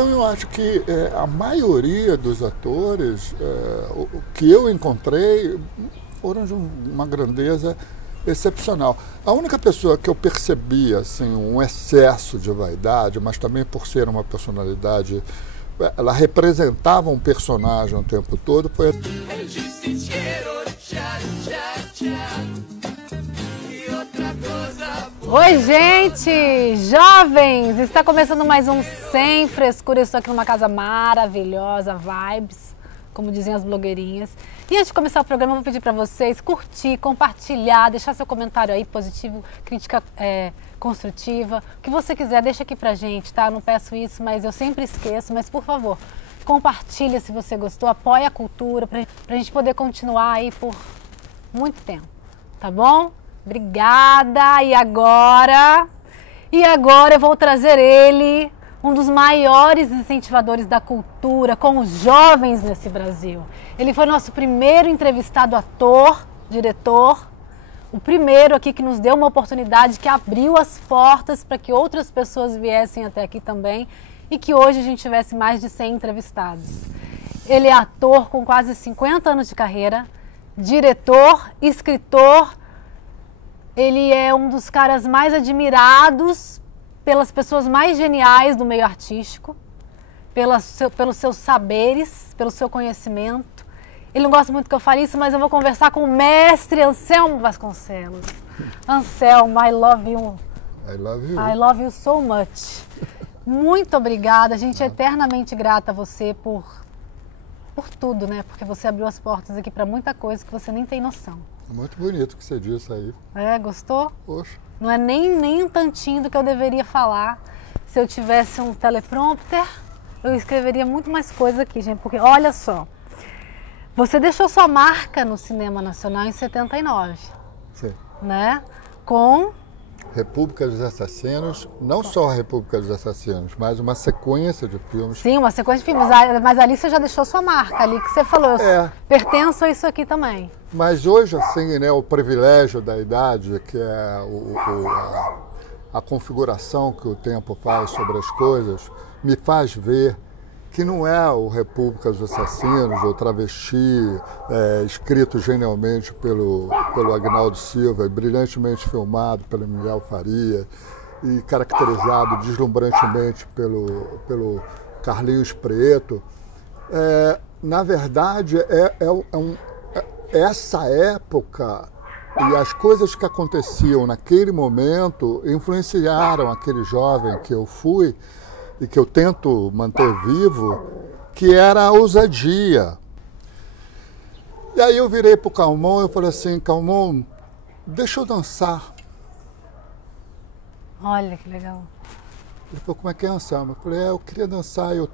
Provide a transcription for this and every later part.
Então eu acho que a maioria dos atores o que eu encontrei foram de uma grandeza excepcional. A única pessoa que eu percebi assim, um excesso de vaidade, mas também por ser uma personalidade, ela representava um personagem o tempo todo, foi Oi, gente! Jovens! Está começando mais um Sem Frescura. Eu estou aqui numa casa maravilhosa, vibes, como dizem as blogueirinhas. E antes de começar o programa, eu vou pedir para vocês curtir, compartilhar, deixar seu comentário aí, positivo, crítica construtiva. O que você quiser, deixa aqui pra gente, tá? Eu não peço isso, mas eu sempre esqueço. Mas, por favor, compartilha se você gostou, apoia a cultura, pra gente poder continuar aí por muito tempo, tá bom? Obrigada! E agora eu vou trazer ele, um dos maiores incentivadores da cultura com os jovens nesse Brasil. Ele foi nosso primeiro entrevistado ator, diretor, o primeiro aqui que nos deu uma oportunidade, que abriu as portas para que outras pessoas viessem até aqui também e que hoje a gente tivesse mais de 100 entrevistados. Ele é ator com quase 50 anos de carreira, diretor, escritor. Ele é um dos caras mais admirados pelas pessoas mais geniais do meio artístico, pelos seus saberes, pelo seu conhecimento. Ele não gosta muito que eu fale isso, mas eu vou conversar com o mestre Anselmo Vasconcelos. Anselmo, I love you. I love you. I love you so much. Muito obrigada, a gente é eternamente grata a você por tudo, né? Porque você abriu as portas aqui para muita coisa que você nem tem noção. Muito bonito o que você disse aí. Gostou? Poxa. Não é nem um tantinho do que eu deveria falar. Se eu tivesse um teleprompter, eu escreveria muito mais coisa aqui, gente. Porque, olha só, você deixou sua marca no cinema nacional em 79. Sim. Né? Com República dos Assassinos, não só a República dos Assassinos, mas uma sequência de filmes. Sim, uma sequência de filmes, mas ali você já deixou sua marca, ali que você falou, eu pertenço a isso aqui também. Mas hoje, assim, né, o privilégio da idade, que é a configuração que o tempo faz sobre as coisas, me faz ver que não é o República dos Assassinos, o Travesti, escrito genialmente pelo Agnaldo Silva, e brilhantemente filmado pelo Miguel Faria, e caracterizado deslumbrantemente pelo Carlinhos Preto. Na verdade, essa época e as coisas que aconteciam naquele momento influenciaram aquele jovem que eu fui e que eu tento manter vivo, que era a ousadia. E aí eu virei pro Calmon e falei assim, Calmon, deixa eu dançar. Olha que legal. Ele falou, como é que é, Anselmo? Eu falei, eu queria dançar, eu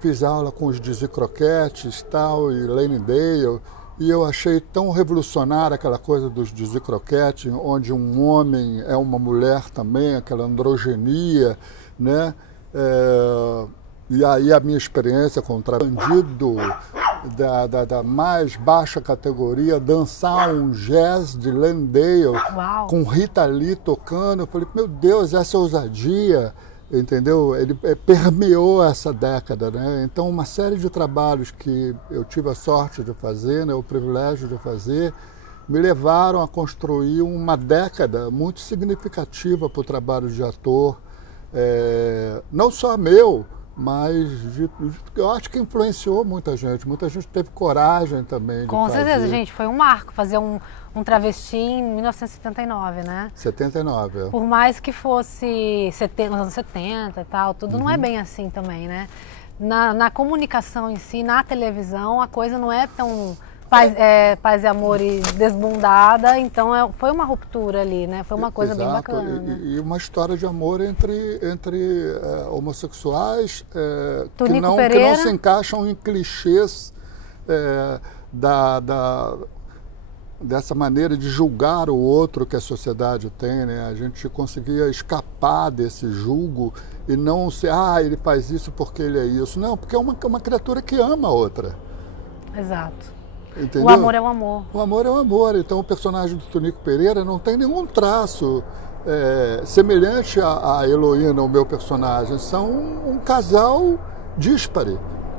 fiz aula com os Dizzy Croquettes tal, e Lane Dale, e eu achei tão revolucionária aquela coisa dos Dizzy Croquettes, onde um homem é uma mulher também, aquela androgenia, né? E aí a minha experiência com o bandido da mais baixa categoria, dançar um jazz de Lane Dale, Uau. Com Rita Lee tocando, eu falei, meu Deus, essa ousadia, entendeu? Ele permeou essa década, né? Então uma série de trabalhos que eu tive a sorte de fazer, né, o privilégio de fazer, me levaram a construir uma década muito significativa para o trabalho de ator, não só meu, mas eu acho que influenciou muita gente teve coragem também de Com fazer. certeza, gente, foi um marco fazer um travesti em 1979, né? 79, Por mais que fosse nos anos 70 e tal, tudo não é bem assim também, né? Na comunicação em si, na televisão, a coisa não é tão paz e amor e desbundada, então foi uma ruptura ali, né? Foi uma coisa bem bacana. E uma história de amor entre homossexuais que não se encaixam em clichês dessa maneira de julgar o outro que a sociedade tem, né? A gente conseguia escapar desse julgo e não ser, ele faz isso porque ele é isso. Não, porque é uma criatura que ama a outra. Exato. Entendeu? O amor é o amor. O amor é o amor. Então o personagem do Tonico Pereira não tem nenhum traço semelhante a Heloína, o meu personagem, são um casal díspare,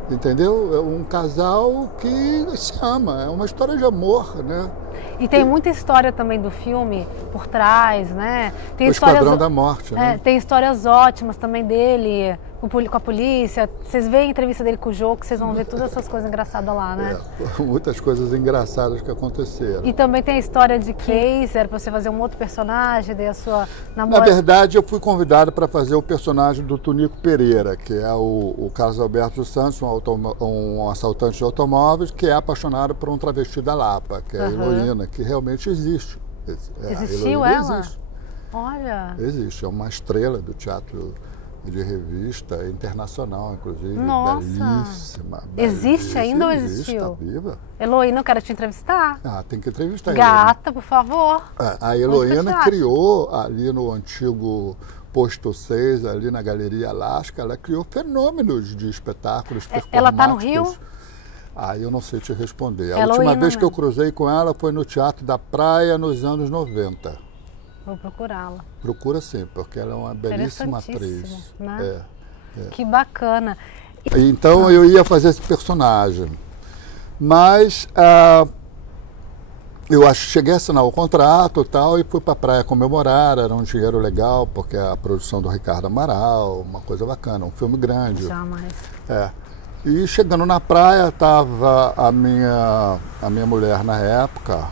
entendeu? É um casal que se ama, é uma história de amor, né? E tem muita história também do filme por trás, né? Tem o Esquadrão da Morte, né? Tem histórias ótimas também dele, com a polícia. Vocês veem a entrevista dele com o Jô, que vocês vão ver todas essas coisas engraçadas lá, né? Muitas coisas engraçadas que aconteceram. E também tem a história de que era para você fazer um outro personagem, daí a sua namorada... Na verdade, eu fui convidado para fazer o personagem do Tunico Pereira, que é o Carlos Alberto dos Santos, um assaltante de automóveis, que é apaixonado por um travesti da Lapa, que é a Heloína, que realmente existe. Existiu ela? Existe. Olha! Existe, é uma estrela do teatro de revista internacional, inclusive. Nossa! Belíssima. Existe ainda ou existiu? Está viva. Heloína, eu quero te entrevistar. Tem que entrevistar Gata, por favor. A Heloína criou ali no antigo Posto 6, ali na Galeria Alaska, ela criou fenômenos de espetáculos performáticos. Ela está no Rio? Eu não sei te responder. A Heloína, última vez que eu cruzei com ela foi no Teatro da Praia nos anos 90. Vou procurá-la. Procura sim, porque ela é uma belíssima atriz. Né? Que bacana. Então eu ia fazer esse personagem. Mas eu cheguei a assinar o contrato e tal, e fui para a praia comemorar, era um dinheiro legal, porque é a produção do Ricardo Amaral, uma coisa bacana, um filme grande. Jamais. E chegando na praia, estava a minha mulher na época,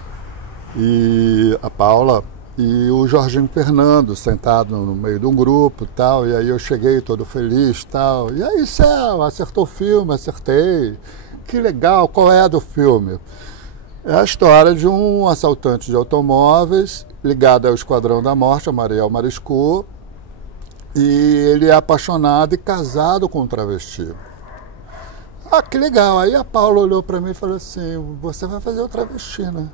e a Paula, e o Jorginho Fernando, sentado no meio de um grupo e tal, e aí eu cheguei todo feliz e tal. E aí, Céu, acertou o filme, acertei. Que legal, qual é a do filme? É a história de um assaltante de automóveis ligado ao Esquadrão da Morte, a Mariel Marisco, e ele é apaixonado e casado com um travesti. Que legal. Aí a Paula olhou para mim e falou assim, você vai fazer o travesti, né?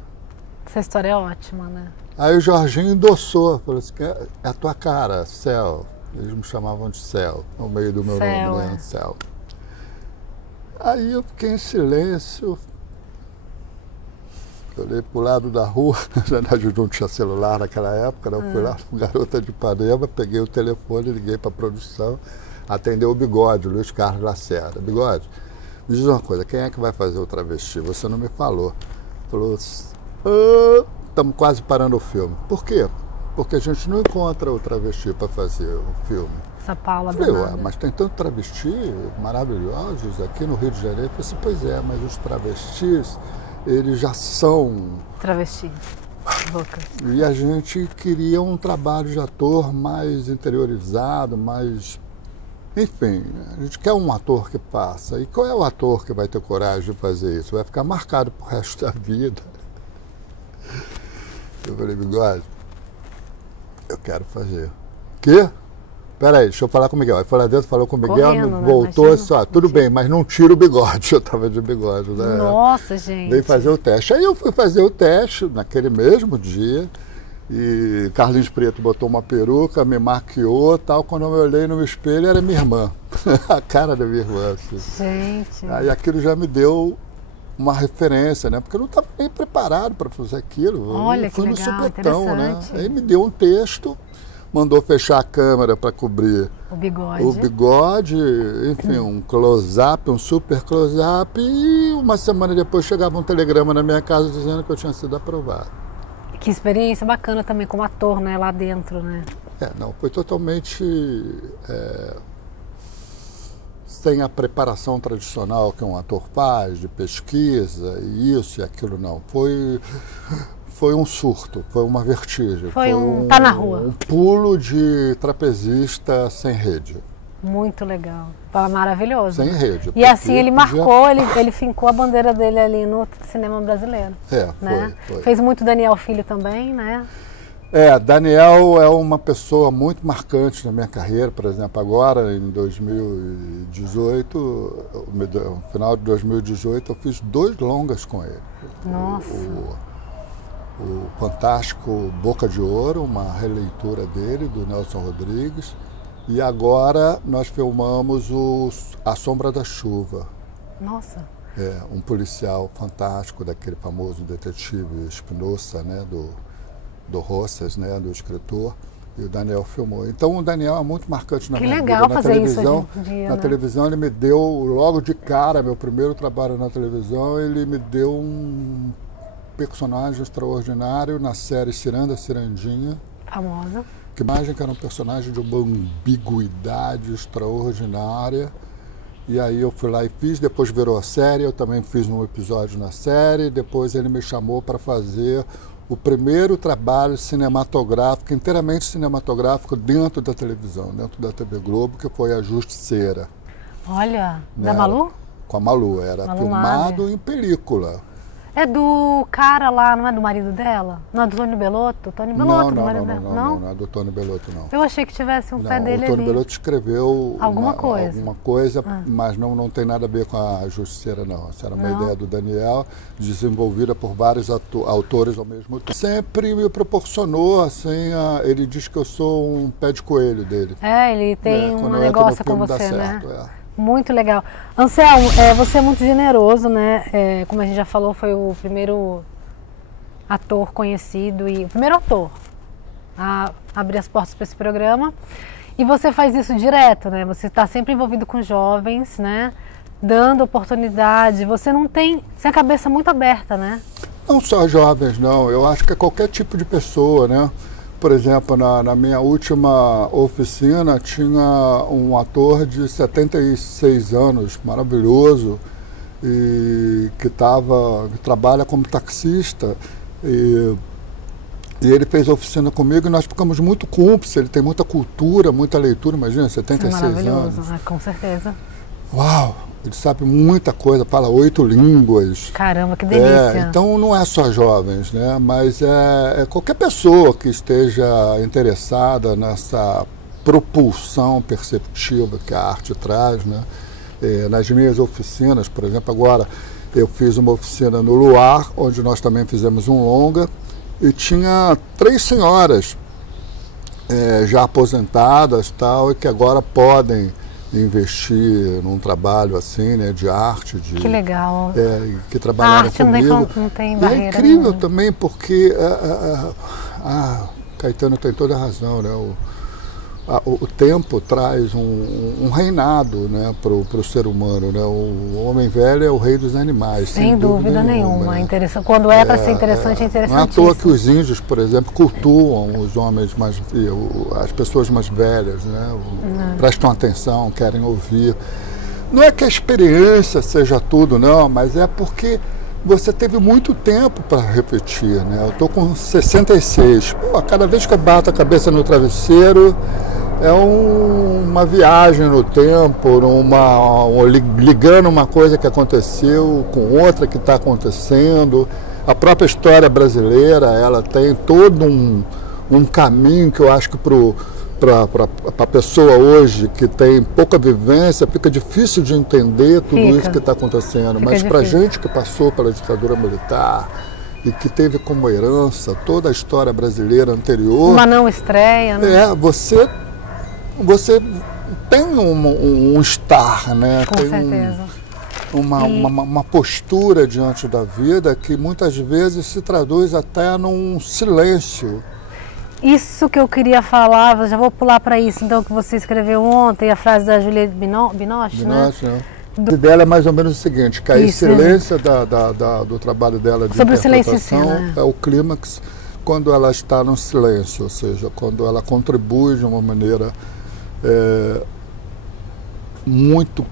Essa história é ótima, né? Aí o Jorginho endossou, falou assim, é a tua cara, Céu. Eles me chamavam de Céu, no meio do meu nome, né? Céu. Aí eu fiquei em silêncio, olhei pro lado da rua, na verdade não tinha celular naquela época, né? Eu fui lá no Garota de Ipanema, peguei o telefone, liguei para a produção, atendeu o Bigode, o Luiz Carlos Lacerda. Bigode, me diz uma coisa, quem é que vai fazer o travesti? Você não me falou. Falou, estamos quase parando o filme. Por quê? Porque a gente não encontra o travesti para fazer o filme. Essa Paula falei, mas tem tanto travesti maravilhosos aqui no Rio de Janeiro. Eu falei, pois é, mas os travestis, eles já são... Travesti. E a gente queria um trabalho de ator mais interiorizado, mais... Enfim, a gente quer um ator que passa. E qual é o ator que vai ter coragem de fazer isso? Vai ficar marcado pro resto da vida. Eu falei, Bigode, eu quero fazer. Quê? Peraí, deixa eu falar com o Miguel. Aí foi lá dentro, falou com o Miguel, correndo, voltou e disse, tudo bem, mas não tira o bigode. Eu tava de bigode, né? Nossa, gente. Veio fazer o teste. Aí eu fui fazer o teste naquele mesmo dia. E Carlinhos Preto botou uma peruca, me maquiou e tal. Quando eu me olhei no espelho, era minha irmã. A cara da minha irmã, assim. Gente. Aí aquilo já me deu uma referência, né? Porque eu não estava nem preparado para fazer aquilo. Olha, eu fui que legal, no supetão, né? interessante. Aí me deu um texto, mandou fechar a câmera para cobrir o bigode, enfim, um close-up, um super close-up. E uma semana depois chegava um telegrama na minha casa dizendo que eu tinha sido aprovado. Que experiência bacana também como ator, né? Lá dentro, né? Não, foi totalmente sem a preparação tradicional que um ator faz, de pesquisa, e isso e aquilo, não. Foi um surto, foi uma vertigem. Foi tá na rua. Um pulo de trapezista sem rede. Muito legal. Foi maravilhoso. Sem rede. E assim ele marcou, ele fincou a bandeira dele ali no cinema brasileiro. Né? Foi. Fez muito Daniel Filho também, né? Daniel é uma pessoa muito marcante na minha carreira. Por exemplo, agora em 2018, no final de 2018, eu fiz 2 longas com ele. Nossa! O fantástico Boca de Ouro, uma releitura dele, do Nelson Rodrigues. E agora nós filmamos A Sombra da Chuva. Nossa! Um policial fantástico, daquele famoso detetive Espinosa, né, do Roças, né, do escritor. E o Daniel filmou. Então o Daniel é muito marcante na minha vida. Que legal Na fazer televisão, isso hoje em dia, na né? televisão ele me deu, logo de cara, meu primeiro trabalho na televisão, ele me deu um personagem extraordinário na série Ciranda Cirandinha. Famosa. Que imagem que era um personagem de uma ambiguidade extraordinária. E aí eu fui lá e fiz, depois virou a série, eu também fiz um episódio na série, depois ele me chamou para fazer o primeiro trabalho cinematográfico, inteiramente cinematográfico dentro da televisão, dentro da TV Globo, que foi A Justiceira. Olha, Né? da Malu? Com a Malu, era Malu filmado Mader. em película. É do cara lá, não é do marido dela? Não é do Tony Belotto? Tony Belotto, do marido dela. Não é do Tony Belotto, não. Eu achei que tivesse um pé dele o Tony ali. Belotto escreveu Alguma coisa. mas não tem nada a ver com a Justiceira, não. Essa era uma Não. ideia do Daniel, desenvolvida por vários autores ao mesmo tempo. Sempre me proporcionou, assim, ele diz que eu sou um pé de coelho dele. É, ele tem Quando um eu entro negócio no com filme, dá você, né? certo, Muito legal. Anselmo, você é muito generoso, né? Como a gente já falou, foi o primeiro ator conhecido e o primeiro ator a abrir as portas para esse programa. E você faz isso direto, né? Você está sempre envolvido com jovens, né? Dando oportunidade. Você tem a cabeça muito aberta, né? Não só jovens, não. Eu acho que é qualquer tipo de pessoa, né? Por exemplo, na minha última oficina tinha um ator de 76 anos, maravilhoso, e que trabalha como taxista. E ele fez a oficina comigo e nós ficamos muito cúmplices. Ele tem muita cultura, muita leitura, imagina, 76 maravilhoso, anos. com certeza. Uau! Ele sabe muita coisa, fala 8 línguas. Caramba, que delícia. Então não é só jovens, né? Mas é qualquer pessoa que esteja interessada nessa propulsão perceptiva que a arte traz, né? Nas minhas oficinas, por exemplo, agora eu fiz uma oficina no Luar, onde nós também fizemos um longa, e tinha 3 senhoras já aposentadas tal, e que agora podem investir num trabalho assim, né, de arte, que legal. Que trabalharam comigo. Não tem barreira. É incrível nenhuma. Também porque Caetano tem toda a razão, né? O tempo traz um reinado, né, para o ser humano, né? O homem velho é o rei dos animais. Sem dúvida nenhuma. Né? Quando para ser interessante, é interessante. Não é à toa que os índios, por exemplo, cultuam os homens as pessoas mais velhas, né? Prestam atenção, querem ouvir. Não é que a experiência seja tudo, não, mas é porque você teve muito tempo para refletir, né? Eu estou com 66. Pô, cada vez que eu bato a cabeça no travesseiro, é uma viagem no tempo, ligando uma coisa que aconteceu com outra que está acontecendo. A própria história brasileira, ela tem todo um caminho que eu acho que para a pessoa hoje que tem pouca vivência, fica difícil de entender tudo isso que está acontecendo. Mas para a gente que passou pela ditadura militar e que teve como herança toda a história brasileira anterior... Uma não estreia, né? Você tem um estar, né? Com certeza. Uma postura diante da vida que muitas vezes se traduz até num silêncio. Isso que eu queria falar, já vou pular para isso, então, que você escreveu ontem, a frase da Juliette Binoche, né? O dela é mais ou menos o seguinte, que a excelência do trabalho dela de sobre interpretação o silêncio em cena, é o clímax quando ela está no silêncio, ou seja, quando ela contribui de uma maneira muito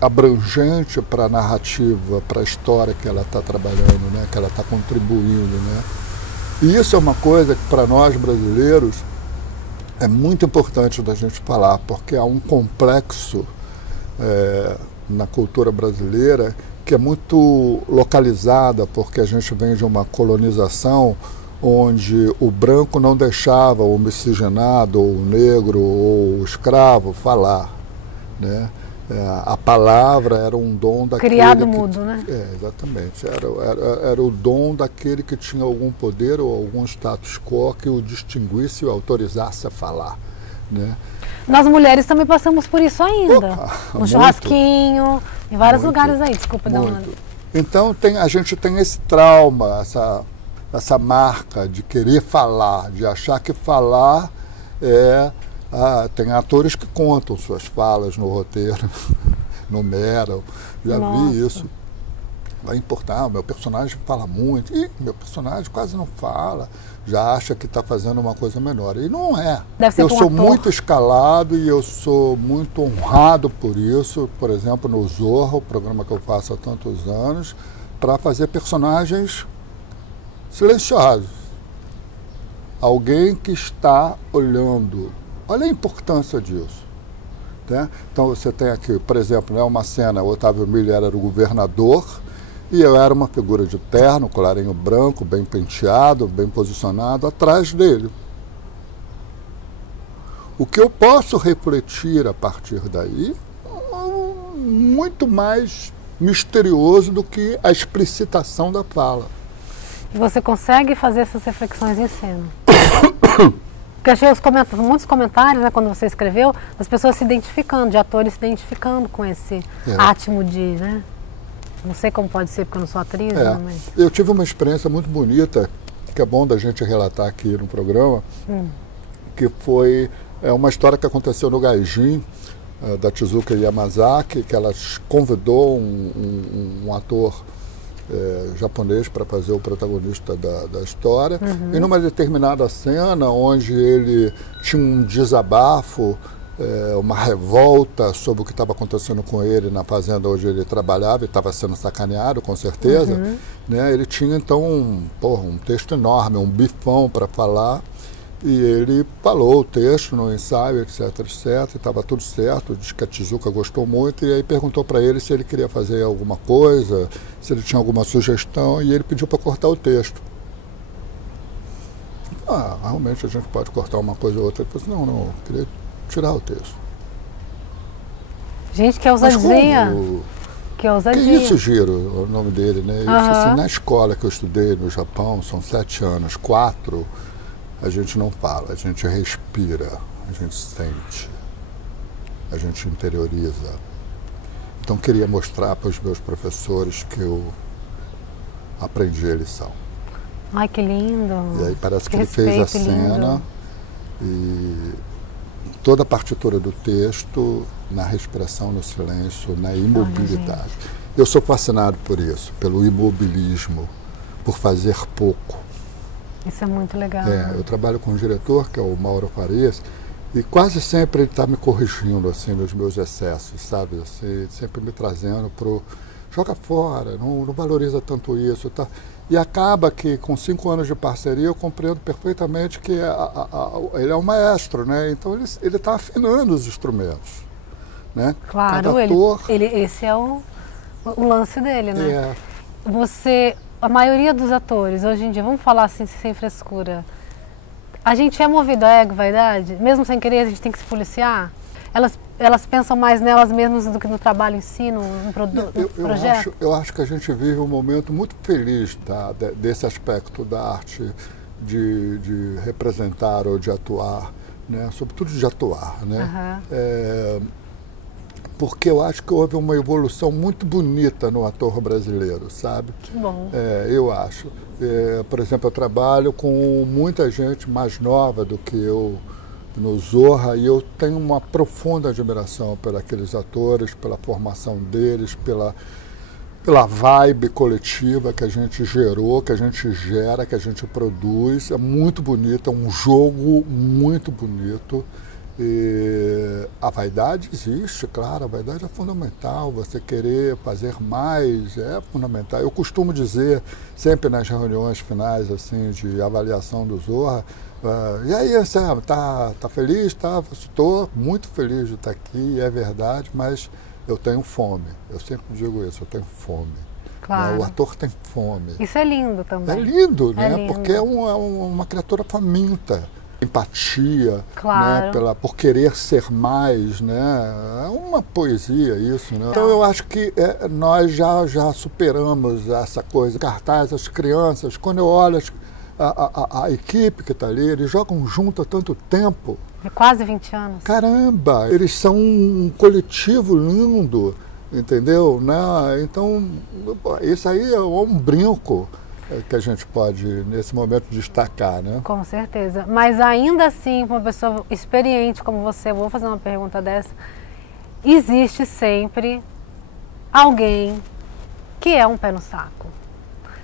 abrangente para a narrativa, para a história que ela está trabalhando, né? Que ela está contribuindo, né? E isso é uma coisa que para nós brasileiros é muito importante da gente falar, porque há um complexo na cultura brasileira que é muito localizada, porque a gente vem de uma colonização onde o branco não deixava o miscigenado, ou o negro, ou o escravo falar, né? A palavra era um dom daquele... Criado mudo, né? Exatamente. Era o dom daquele que tinha algum poder ou algum status quo que o distinguisse e o autorizasse a falar, né? Nós mulheres também passamos por isso ainda. No churrasquinho, em vários lugares aí. Desculpa dar uma... Então a gente tem esse trauma, essa marca de querer falar, de achar que falar Tem atores que contam suas falas no roteiro, numeram, já vi isso. Vai importar, o meu personagem fala muito, e meu personagem quase não fala, já acha que está fazendo uma coisa menor. E não é. Eu sou muito escalado e eu sou muito honrado por isso, por exemplo, no Zorra, o programa que eu faço há tantos anos, para fazer personagens silenciosos. Alguém que está olhando. Olha a importância disso. Né? Então você tem aqui, por exemplo, né, uma cena, o Otávio Miller era o governador, e eu era uma figura de terno, colarinho branco, bem penteado, bem posicionado, atrás dele. O que eu posso refletir a partir daí é muito mais misterioso do que a explicitação da fala. E você consegue fazer essas reflexões em cena? Porque eu achei muitos comentários, né, quando você escreveu, das pessoas se identificando, de atores se identificando com esse átimo de... Né? Não sei como pode ser, porque eu não sou atriz, né, mas... Eu tive uma experiência muito bonita, que é bom da gente relatar aqui no programa, que foi uma história que aconteceu no Gaijin, da Tezuka Yamazaki, que ela convidou um ator japonês para fazer o protagonista da história, e numa determinada cena, onde ele tinha um desabafo, uma revolta sobre o que estava acontecendo com ele na fazenda onde ele trabalhava, e estava sendo sacaneado, com certeza, né? Ele tinha então um texto enorme, um bifão para falar, e ele falou o texto no ensaio, etc, etc, e estava tudo certo, diz que a Tezuka gostou muito, e aí perguntou para ele se ele queria fazer alguma coisa, se ele tinha alguma sugestão, e ele pediu para cortar o texto. Realmente a gente pode cortar uma coisa ou outra. Ele falou assim, não, eu queria tirar o texto. Gente, que ousadia. Que ousadia. Que isso, Giro, o nome dele, né? Isso, assim, na escola que eu estudei no Japão, são 7 anos, 4, a gente não fala, a gente respira, a gente sente, a gente interioriza. Então queria mostrar para os meus professores que eu aprendi a lição. Ai, que lindo. E aí parece que ele fez a cena e toda a partitura do texto, na respiração, no silêncio, na imobilidade. Eu sou fascinado por isso, pelo imobilismo, por fazer pouco. Isso é muito legal. Eu trabalho com um diretor, que é o Mauro Farias, e quase sempre ele está me corrigindo assim, nos meus excessos, sabe? Assim, sempre me trazendo para o joga fora, não valoriza tanto isso. Tá? E acaba que, com 5 anos de parceria, eu compreendo perfeitamente que ele é um maestro, né? Então ele está afinando os instrumentos. Né? Claro, esse é o lance dele, né? A maioria dos atores, hoje em dia, vamos falar assim, sem frescura, a gente é movido a ego, vaidade? Mesmo sem querer, a gente tem que se policiar? Elas pensam mais nelas mesmas do que no trabalho em si, no projeto? Eu acho que a gente vive um momento muito feliz desse aspecto da arte de representar ou de atuar, né? Sobretudo de atuar, né? Porque eu acho que houve uma evolução muito bonita no ator brasileiro, sabe? Que bom. Eu acho. Por exemplo, eu trabalho com muita gente mais nova do que eu no Zorra, e eu tenho uma profunda admiração por aqueles atores, pela formação deles, pela vibe coletiva que a gente gerou, que a gente gera, que a gente produz. É muito bonito, é um jogo muito bonito. E a vaidade existe, claro, a vaidade é fundamental, você querer fazer mais é fundamental. Eu costumo dizer, sempre nas reuniões finais assim, de avaliação do Zorra, e aí, Sam, tá feliz? Estou muito feliz de estar aqui, é verdade, mas eu tenho fome. Eu sempre digo isso, eu tenho fome. Claro. O ator tem fome. Isso é lindo também. É lindo, né? Lindo. Porque é uma criatura faminta. Empatia, claro. Né? Por querer ser mais, né? É uma poesia isso, né? Então eu acho que nós já superamos essa coisa. Cartaz, as crianças, quando eu olho a equipe que está ali, eles jogam junto há tanto tempo. Quase 20 anos. Caramba, eles são um coletivo lindo, entendeu? Né? Então, isso aí é um brinco. que a gente pode, nesse momento, destacar, né? Com certeza. Mas ainda assim, para uma pessoa experiente como você, eu vou fazer uma pergunta dessa, existe sempre alguém que é um pé no saco,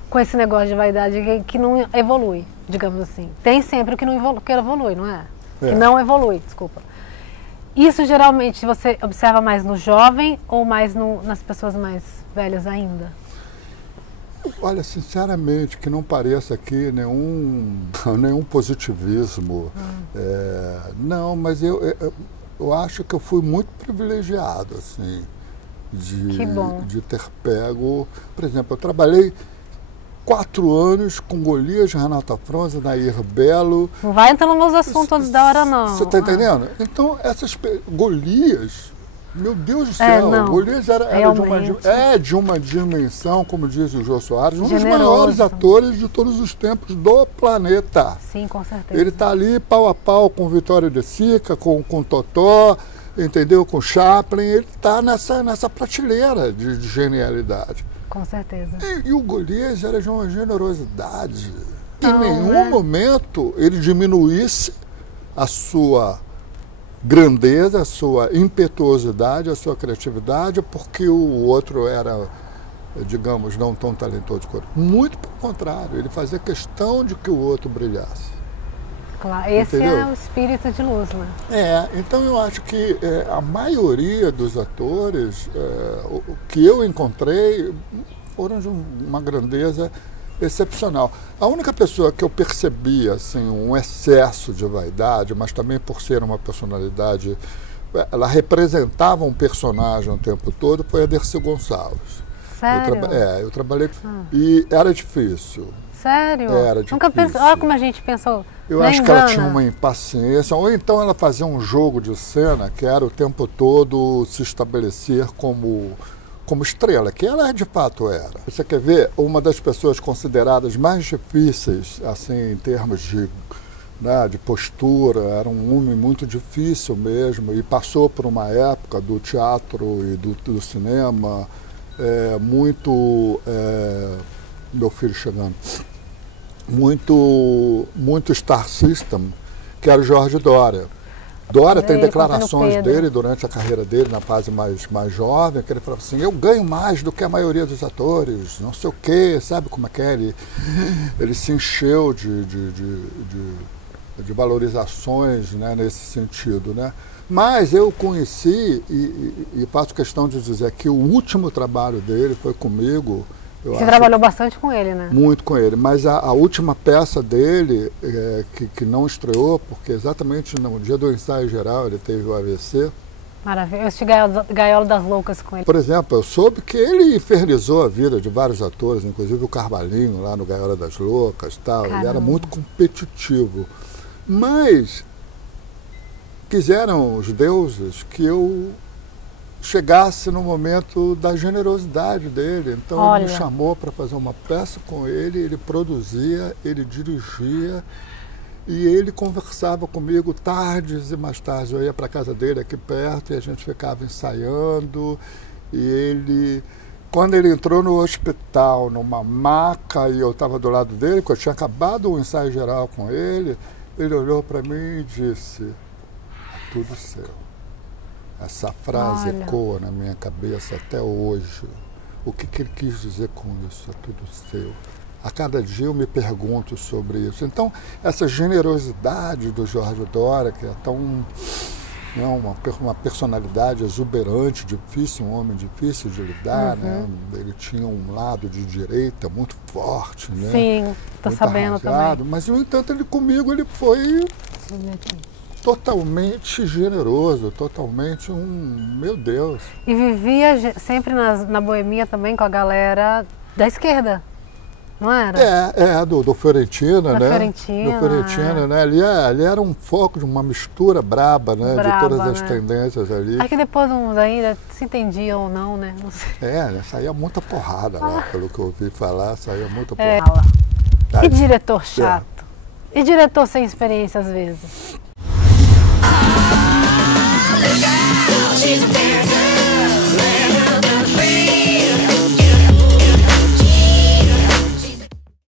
com esse negócio de vaidade que não evolui, digamos assim. Tem sempre o que não evolui, não é? Que não evolui, desculpa. Isso geralmente você observa mais no jovem ou mais nas pessoas mais velhas ainda? Olha, sinceramente, que não pareça aqui nenhum positivismo. Não, mas eu acho que eu fui muito privilegiado, assim, de ter pego. Por exemplo, eu trabalhei 4 anos com Golias, Renata Fronza, Nair Belo. Não vai entrar nos meus assuntos antes da hora, não. Você está entendendo? Então, Golias, meu Deus do céu, Golias era de uma dimensão, como diz o Jô Soares, um dos maiores atores de todos os tempos do planeta. Sim, com certeza. Ele está ali pau a pau com Vitório de Sica, com Totó, entendeu? Com Chaplin, ele está nessa prateleira de genialidade. Com certeza. E o Golias era de uma generosidade. Em nenhum momento ele diminuísse a sua grandeza, a sua impetuosidade, a sua criatividade, porque o outro era, digamos, não tão talentoso quanto. Muito pelo contrário, ele fazia questão de que o outro brilhasse. Claro, esse é o espírito de luz, né? Então eu acho que a maioria dos atores que eu encontrei foram de uma grandeza excepcional. A única pessoa que eu percebi assim, um excesso de vaidade, mas também por ser uma personalidade, ela representava um personagem o tempo todo, foi a Dercy Gonçalves. Sério? Eu trabalhei e era difícil. Sério? Era difícil. Nunca pensou, olha como a gente pensou. Eu acho que ela tinha uma impaciência, ou então ela fazia um jogo de cena que era o tempo todo se estabelecer como estrela, que ela de fato era. Você quer ver, uma das pessoas consideradas mais difíceis, assim, em termos de postura, era um homem muito difícil mesmo, e passou por uma época do teatro e do cinema, meu filho chegando, muito Star System, que era o Jorge Dória. Dória tem declarações dele durante a carreira dele, na fase mais jovem, que ele falava assim, eu ganho mais do que a maioria dos atores, não sei o quê, sabe como é que é? Ele se encheu de valorizações, né, nesse sentido, né? Mas eu conheci, e faço questão de dizer que o último trabalho dele foi comigo. Você trabalhou bastante com ele, né? Muito com ele, mas a última peça dele, que não estreou, porque exatamente no dia do ensaio geral ele teve o AVC. Maravilha, eu assisti Gaiola das Loucas com ele. Por exemplo, eu soube que ele infernizou a vida de vários atores, inclusive o Carvalhinho lá no Gaiola das Loucas e tal. Ele era muito competitivo. Mas quiseram os deuses que eu chegasse no momento da generosidade dele. Então ele me chamou para fazer uma peça com ele, ele produzia, ele dirigia e ele conversava comigo tardes e mais tardes. Eu ia para a casa dele aqui perto e a gente ficava ensaiando. E ele, quando ele entrou no hospital, numa maca, e eu estava do lado dele, porque eu tinha acabado o ensaio geral com ele, ele olhou para mim e disse, tudo seu. Essa frase ecoa na minha cabeça até hoje. O que ele quis dizer com isso? É tudo seu. A cada dia eu me pergunto sobre isso. Então, essa generosidade do Jorge Dória, que é tão uma personalidade exuberante, difícil, um homem difícil de lidar, né? Ele tinha um lado de direita muito forte, né? Sim, estou sabendo arrasado, também. mas, no entanto, comigo ele foi totalmente generoso, totalmente meu Deus. E vivia sempre na boemia também com a galera da esquerda, não era? Do Fiorentina, né? Fiorentina, do Fiorentina, né? Ali era um foco de uma mistura braba, né? De todas as tendências ali. Aí que depois uns ainda se entendiam ou não, né? Não sei. Saía muita porrada lá, pelo que eu ouvi falar, saía muita porrada. E diretor chato? E diretor sem experiência às vezes?